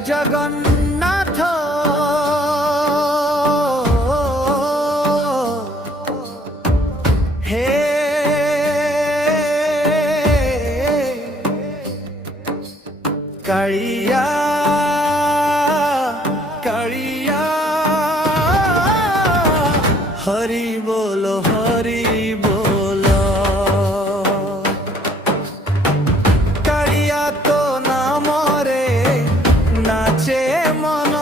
जगन्नाथ हे कालिया कालिया हरि बोलो हरि बोलो। कालिया तो नाम रे नाचे मन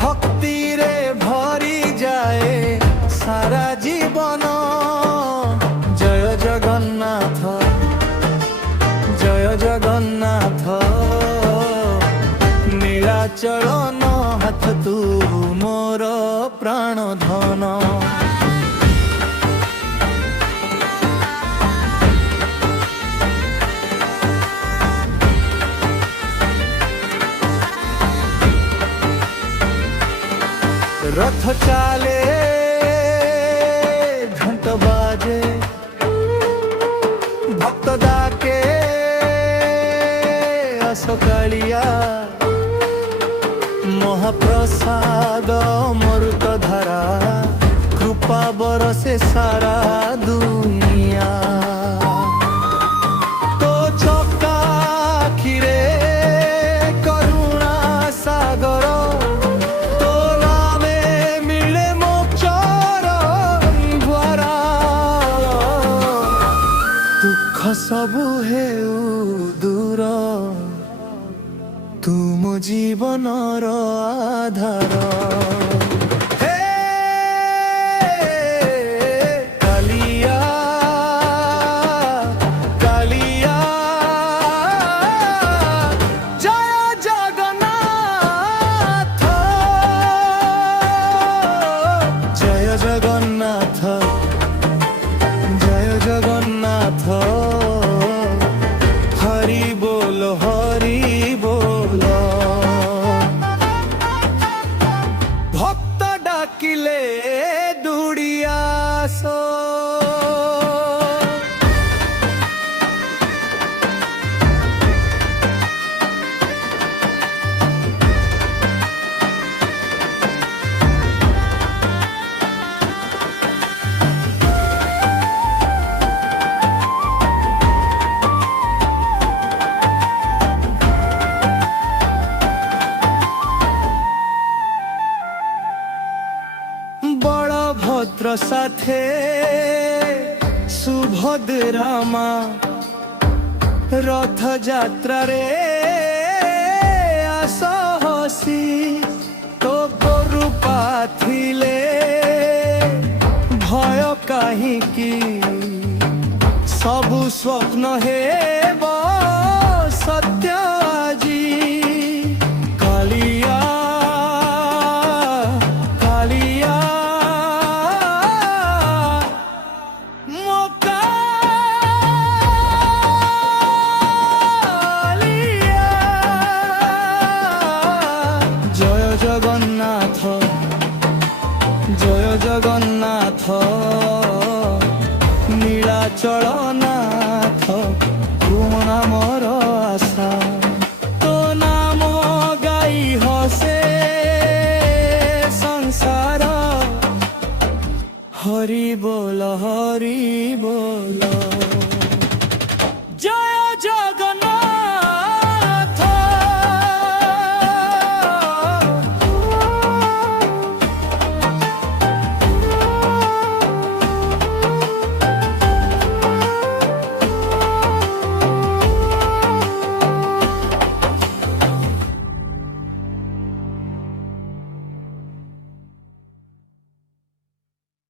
भक्ति रे भरी जाए सारा जीवन। जय जगन्नाथ जय जगन्नाथ नीलाचलन हाथ तू मोर प्राण धन। रथ चाले घंट बाजे भक्त डाके आसो कालिया। महाप्रसाद अमृत धारा कृपा बरसे सारा दुनिया। तो चका खीरे करुणा सागर तो नामे मिले मोक्षर द्वारा। दुख सबु हेउ दूर तुम जीवनर आधार। हे कालिया कालिया जय जगन्नाथ जय जगन्नाथ जय जगन्नाथ हरि बोलो हरि बोलो। भक्त डाकिले दुड़िया सो बलभद्र साथे सुभद्रा मां रथ यात्रा रे आसहसी। तो रूपा थिले भय काहींकी सबु स्वप्न हेब सत्य आजी। कालिया कालिया जय जगन्नाथ जय जगन्नाथ नीलाचलनाथ तुम नामर आशा। तो नाम गाई हसे संसार हरि बोल हरि बोल।